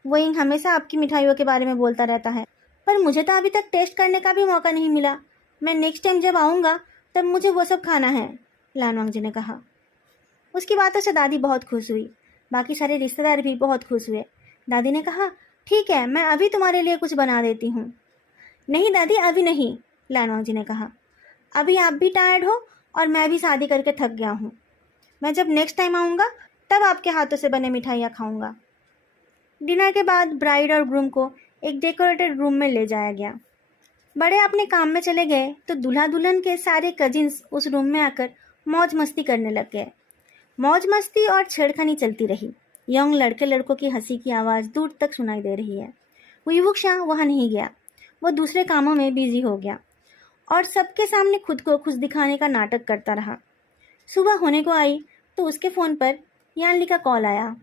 वही हमेशा आपकी मिठाइयों के बारे में बोलता रहता है, पर मुझे तो अभी तक टेस्ट करने का भी मौका नहीं मिला। मैं नेक्स्ट टाइम जब आऊँगा तब मुझे वो सब खाना है, लानवांग जी ने कहा। उसकी बातों से दादी बहुत खुश हुई। बाकी सारे रिश्तेदार भी बहुत खुश हुए। दादी ने कहा, ठीक है, मैं अभी तुम्हारे लिए कुछ बना देती हूँ। नहीं दादी, अभी नहीं, लानवांग जी ने कहा। अभी आप भी टायर्ड हो और मैं भी शादी करके थक गया हूँ। मैं जब नेक्स्ट टाइम आऊँगा तब आपके हाथों से बने मिठाइयाँ खाऊंगा। डिनर के बाद ब्राइड और ग्रूम को एक डेकोरेटेड रूम में ले जाया गया। बड़े अपने काम में चले गए तो दूल्हा दुल्हन के सारे कजिन्स उस रूम में आकर मौज मस्ती करने लग गए। मौज मस्ती और छेड़खानी चलती रही। यंग लड़के लड़कों की हंसी की आवाज़ दूर तक सुनाई दे रही है। वुक्शा वहाँ नहीं गया, वो दूसरे कामों में बिजी हो गया और सबके सामने खुद को खुश दिखाने का नाटक करता रहा। सुबह होने को आई तो उसके फ़ोन पर यानली का कॉल आया।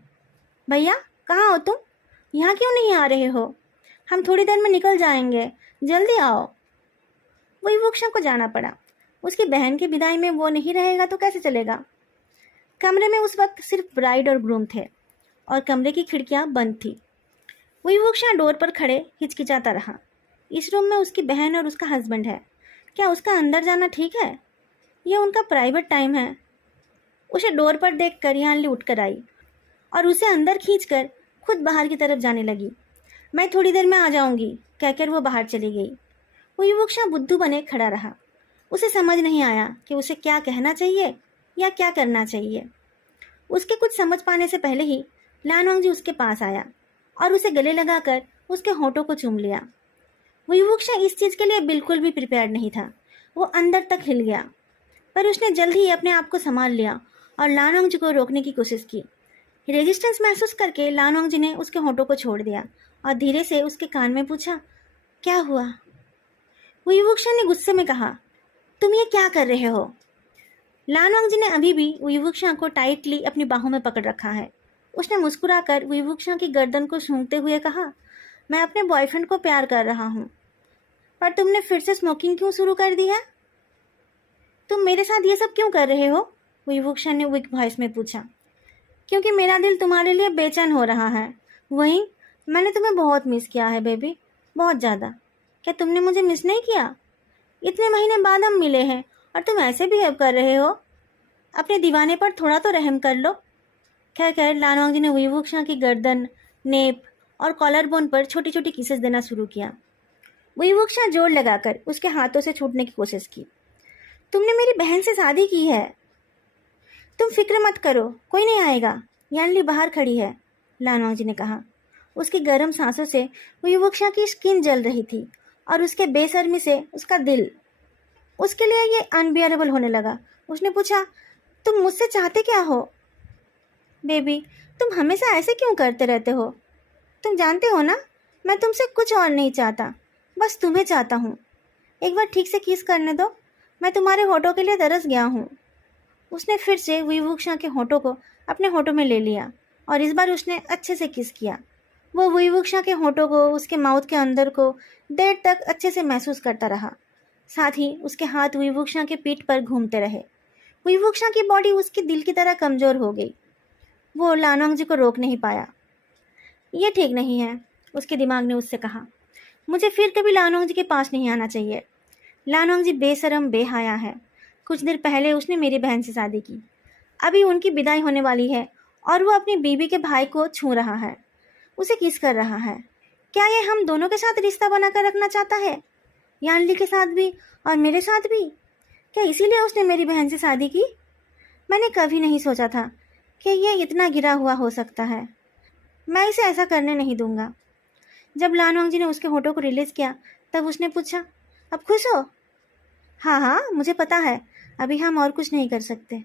भैया, कहाँ हो तुम? यहाँ क्यों नहीं आ रहे हो? हम थोड़ी देर में निकल जाएंगे, जल्दी आओ। वुक्शा को जाना पड़ा। उसकी बहन की विदाई में वो नहीं रहेगा तो कैसे चलेगा। कमरे में उस वक्त सिर्फ ब्राइड और ग्रूम थे और कमरे की खिड़कियां बंद थी। वुक्शा डोर पर खड़े हिचकिचाता रहा। इस रूम में उसकी बहन और उसका हस्बैंड है। क्या उसका अंदर जाना ठीक है? यह उनका प्राइवेट टाइम है। उसे डोर पर देख कर यानली उठकर आई और उसे अंदर खींचकर खुद बाहर की तरफ जाने लगी। मैं थोड़ी देर में आ जाऊंगी, कहकर वो बाहर चली गई। वो युवक्षा बुद्धू बने खड़ा रहा। उसे समझ नहीं आया कि उसे क्या कहना चाहिए या क्या करना चाहिए। उसके कुछ समझ पाने से पहले ही लानवांगजी उसके पास आया और उसे गले लगाकर उसके होठों को चूम लिया। वो युवक्षा इस चीज़ के लिए बिल्कुल भी प्रिपेयर्ड नहीं था। वो अंदर तक हिल गया, पर उसने जल्द ही अपने आप को संभाल लिया और लानवांगजी को रोकने की कोशिश की। रेजिस्टेंस महसूस करके लानवांगजी ने उसके होठों को छोड़ दिया और धीरे से उसके कान में पूछा, क्या हुआ? वो युवक्षा ने गुस्से में कहा, तुम ये क्या कर रहे हो? लानवांगजी ने अभी भी वो युवक्षा को टाइटली अपनी बाहों में पकड़ रखा है। उसने मुस्कुराकर वो युवक्षा की गर्दन को सूंघते हुए कहा, मैं अपने बॉयफ्रेंड को प्यार कर रहा हूँ। पर तुमने फिर से स्मोकिंग क्यों शुरू कर दी है? तुम मेरे साथ ये सब क्यों कर रहे हो? वो युवक्षा ने वीक वॉइस में पूछा। क्योंकि मेरा दिल तुम्हारे लिए बेचैन हो रहा है। वहीं मैंने तुम्हें बहुत मिस किया है बेबी, बहुत ज़्यादा। क्या तुमने मुझे मिस नहीं किया? इतने महीने बाद हम मिले हैं और तुम ऐसे बिहेव कर रहे हो। अपने दीवाने पर थोड़ा तो रहम कर लो। खैर लानवांगजी ने युवक्षा की गर्दन, नेप और कॉलर बोन पर छोटी छोटी किसेस देना शुरू किया। युवक्षा जोर लगाकर उसके हाथों से छूटने की कोशिश की। तुमने मेरी बहन से शादी की है। तुम फिक्र मत करो, कोई नहीं आएगा। यानली बाहर खड़ी है, लानवांगजी ने कहा। उसकी गर्म सांसों से वो युवक्षा की स्किन जल रही थी और उसके बेशर्मी से उसका दिल उसके लिए ये अनबियरेबल होने लगा। उसने पूछा, तुम मुझसे चाहते क्या हो? बेबी, तुम हमेशा ऐसे क्यों करते रहते हो? तुम जानते हो ना, मैं तुमसे कुछ और नहीं चाहता, बस तुम्हें चाहता हूँ। एक बार ठीक से किस करने दो, मैं तुम्हारे होठों के लिए तरस गया हूँ। उसने फिर से विवुक्षा के होठों को अपने होठों में ले लिया और इस बार उसने अच्छे से किस किया। वो विवुक्षा के होठों को, उसके माउथ के अंदर को देर तक अच्छे से महसूस करता रहा। साथ ही उसके हाथ विवुक्षा के पीठ पर घूमते रहे। विवुक्षा की बॉडी उसके दिल की तरह कमज़ोर हो गई। वो लानवांगजी को रोक नहीं पाया। ये ठीक नहीं है, उसके दिमाग ने उससे कहा। मुझे फिर कभी लानवांगजी के पास नहीं आना चाहिए। लानवांगजी बेशरम बेहया है। कुछ देर पहले उसने मेरी बहन से शादी की। अभी उनकी विदाई होने वाली है और वो अपनी बीवी के भाई को छू रहा है, उसे किस कर रहा है। क्या ये हम दोनों के साथ रिश्ता बनाकर रखना चाहता है? यानली के साथ भी और मेरे साथ भी? क्या इसीलिए उसने मेरी बहन से शादी की? मैंने कभी नहीं सोचा था कि ये इतना गिरा हुआ हो सकता है। मैं इसे ऐसा करने नहीं दूंगा। जब लानवांगजी ने उसके होठों को रिलीज किया तब उसने पूछा, अब खुश हो? हाँ, मुझे पता है अभी हम और कुछ नहीं कर सकते,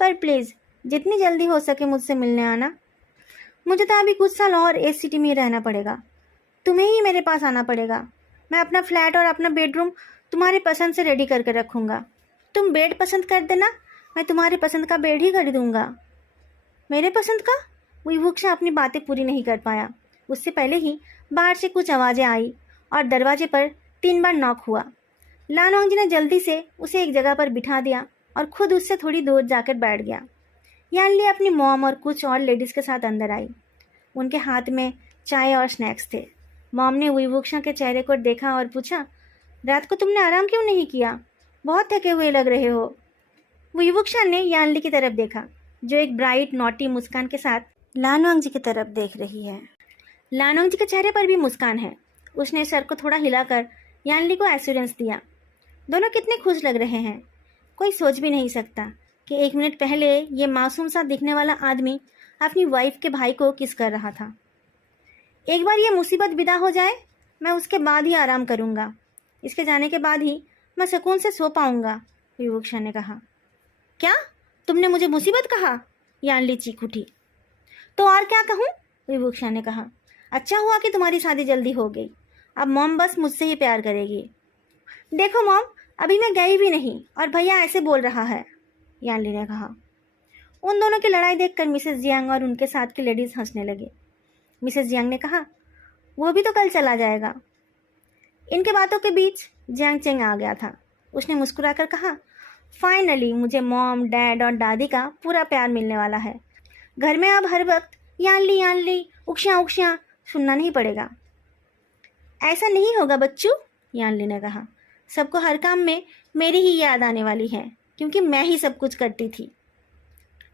पर प्लीज़ जितनी जल्दी हो सके मुझसे मिलने आना। मुझे तो अभी कुछ साल और इस सिटी में ही रहना पड़ेगा। तुम्हें ही मेरे पास आना पड़ेगा। मैं अपना फ्लैट और अपना बेडरूम तुम्हारे पसंद से रेडी करके रखूँगा। तुम बेड पसंद कर देना, मैं तुम्हारे पसंद का बेड ही खरीदूँगा। मेरे पसंद का? विवुक्षा अपनी बातें पूरी नहीं कर पाया। उससे पहले ही बाहर से कुछ आवाज़ें आई और दरवाजे पर 3 बार नॉक हुआ। लानवांगजी ने जल्दी से उसे एक जगह पर बिठा दिया और खुद उससे थोड़ी दूर जाकर बैठ गया। यानली अपनी मॉम और कुछ और लेडीज़ के साथ अंदर आई। उनके हाथ में चाय और स्नैक्स थे। मॉम ने विवुक्षा के चेहरे को देखा और पूछा, रात को तुमने आराम क्यों नहीं किया? बहुत थके हुए लग रहे हो। विवुक्षा ने यानली की तरफ देखा, जो एक ब्राइट नॉटी मुस्कान के साथ लानवांगजी की तरफ देख रही है। लानवांगजी के चेहरे पर भी मुस्कान है। उसने सर को थोड़ा हिलाकर यानली को एश्योरेंस दिया। दोनों कितने खुश लग रहे हैं। कोई सोच भी नहीं सकता कि 1 मिनट पहले ये मासूम सा दिखने वाला आदमी अपनी वाइफ के भाई को किस कर रहा था। एक बार ये मुसीबत विदा हो जाए, मैं उसके बाद ही आराम करूँगा। इसके जाने के बाद ही मैं सुकून से सो पाऊँगा, विवुक्षा ने कहा। क्या? तुमने मुझे मुसीबत कहा? यानली चीख उठी। तो और क्या कहूँ, विवुक्षा ने कहा। अच्छा हुआ कि तुम्हारी शादी जल्दी हो गई। अब मॉम बस मुझसे ही प्यार करेगी। देखो मॉम, अभी मैं गई भी नहीं और भैया ऐसे बोल रहा है, यानली ने कहा। उन दोनों की लड़ाई देखकर मिसेस जियांग और उनके साथ के लेडीज हंसने लगे। मिसेस जियांग ने कहा, वो भी तो कल चला जाएगा। इनके बातों के बीच जियांग चेंग आ गया था। उसने मुस्कुराकर कहा, फाइनली मुझे मॉम, डैड और दादी का पूरा प्यार मिलने वाला है। घर में अब हर वक्त यानली यानली, उक्ष्या उक्ष्या सुनना नहीं पड़ेगा। ऐसा नहीं होगा बच्चों, यानली ने कहा। सबको हर काम में मेरी ही याद आने वाली है, क्योंकि मैं ही सब कुछ करती थी।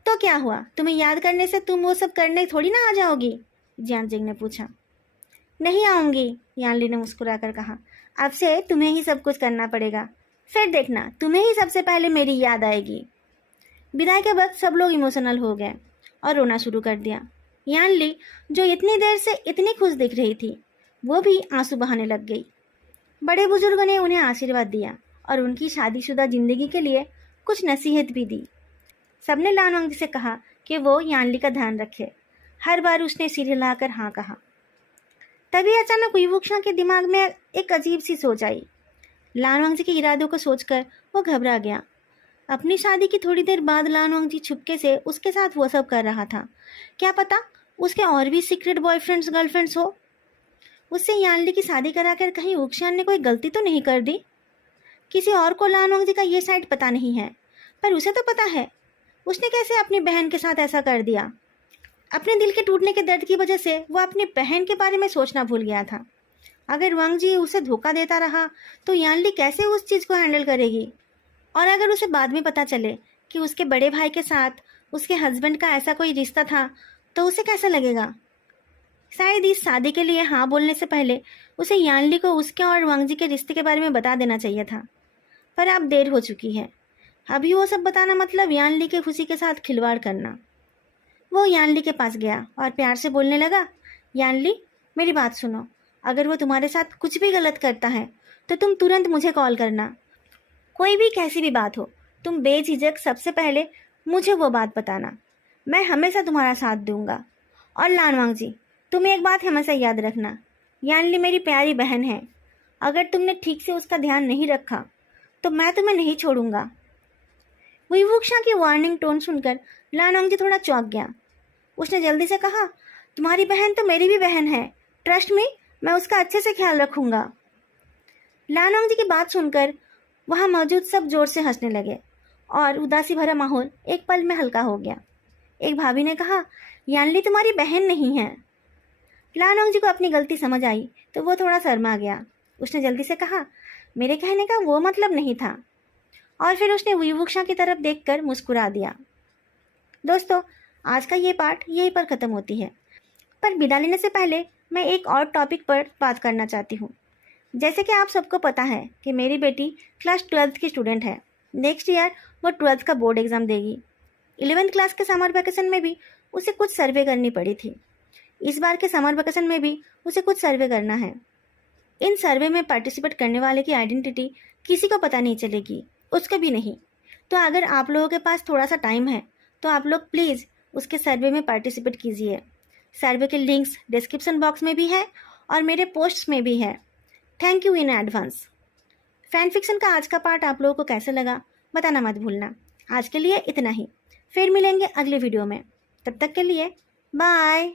तो क्या हुआ, तुम्हें याद करने से तुम वो सब करने थोड़ी ना आ जाओगी, जियांग जिंग ने पूछा। नहीं आऊँगी, यानली ने मुस्कुराकर कहा। अब से तुम्हें ही सब कुछ करना पड़ेगा, फिर देखना तुम्हें ही सबसे पहले मेरी याद आएगी। विदाई के वक्त सब लोग इमोशनल हो गए और रोना शुरू कर दिया। यानली, जो इतनी देर से इतनी खुश दिख रही थी, वो भी आंसू बहाने लग गई। बड़े बुजुर्गों ने उन्हें आशीर्वाद दिया और उनकी शादीशुदा जिंदगी के लिए कुछ नसीहत भी दी। सबने लानवांग से कहा कि वो यानली का ध्यान रखे। हर बार उसने सिर हिलाकर हाँ कहा। तभी अचानक विवुक्षा के दिमाग में एक अजीब सी सोच आई। लानवांग के इरादों को सोचकर वो घबरा गया। अपनी शादी की थोड़ी देर बाद लानवांग छुपके से उसके साथ वो सब कर रहा था। क्या पता उसके और भी सीक्रेट बॉयफ्रेंड्स गर्लफ्रेंड्स हो। उससे यानली की शादी कराकर कहीं वुक्शियान ने कोई गलती तो नहीं कर दी। किसी और को लानवांग का ये साइड पता नहीं है, पर उसे तो पता है उसने कैसे अपनी बहन के साथ ऐसा कर दिया। अपने दिल के टूटने के दर्द की वजह से वो अपनी बहन के बारे में सोचना भूल गया था। अगर वांग जी उसे धोखा देता रहा तो यानली कैसे उस चीज़ को हैंडल करेगी। और अगर उसे बाद में पता चले कि उसके बड़े भाई के साथ उसके हस्बैंड का ऐसा कोई रिश्ता था तो उसे कैसा लगेगा। शायद इस शादी के लिए हाँ बोलने से पहले उसे यानली को उसके और वांग जी के रिश्ते के बारे में बता देना चाहिए था, पर अब देर हो चुकी है। अभी वो सब बताना मतलब यानली के खुशी के साथ खिलवाड़ करना। वो यानली के पास गया और प्यार से बोलने लगा, यानली मेरी बात सुनो, अगर वो तुम्हारे साथ कुछ भी गलत करता है तो तुम तुरंत मुझे कॉल करना। कोई भी कैसी भी बात हो, तुम बेझिझक सबसे पहले मुझे वो बात बताना। मैं हमेशा तुम्हारा साथ दूंगा। और लानवांग जी, तुम एक बात हमेशा याद रखना, यानली मेरी प्यारी बहन है। अगर तुमने ठीक से उसका ध्यान नहीं रखा तो मैं तुम्हें नहीं छोड़ूंगा। विवुक्षा की वार्निंग टोन सुनकर लानवांग जी थोड़ा चौंक गया। उसने जल्दी से कहा, तुम्हारी बहन तो मेरी भी बहन है, ट्रस्ट मी, मैं उसका अच्छे से ख्याल रखूंगा। लानवांग जी की बात सुनकर वहां मौजूद सब जोर से हंसने लगे और उदासी भरा माहौल एक पल में हल्का हो गया। एक भाभी ने कहा, यानली तुम्हारी बहन नहीं है। लानवांग जी को अपनी गलती समझ आई तो वो थोड़ा शर्मा गया। उसने जल्दी से कहा, मेरे कहने का वो मतलब नहीं था। और फिर उसने विवुक्षा की तरफ देखकर मुस्कुरा दिया। दोस्तों, आज का ये पार्ट यहीं पर ख़त्म होती है, पर विदा लेने से पहले मैं एक और टॉपिक पर बात करना चाहती हूँ। जैसे कि आप सबको पता है कि मेरी बेटी क्लास 12th की स्टूडेंट है। नेक्स्ट ईयर वो 12th का बोर्ड एग्ज़ाम देगी। 11th क्लास के समर वैकेशन में भी उसे कुछ सर्वे करनी पड़ी थी। इस बार के समर वैकेशन में भी उसे कुछ सर्वे करना है। इन सर्वे में पार्टिसिपेट करने वाले की आइडेंटिटी किसी को पता नहीं चलेगी, उसका भी नहीं। तो अगर आप लोगों के पास थोड़ा सा टाइम है तो आप लोग प्लीज़ उसके सर्वे में पार्टिसिपेट कीजिए। सर्वे के लिंक्स डिस्क्रिप्शन बॉक्स में भी है और मेरे पोस्ट्स में भी है। Thank you in advance. Fan fiction का आज का पार्ट आप लोगों को कैसे लगा बताना मत भूलना। आज के लिए इतना ही, फिर मिलेंगे अगले वीडियो में। तब तक के लिए बाय।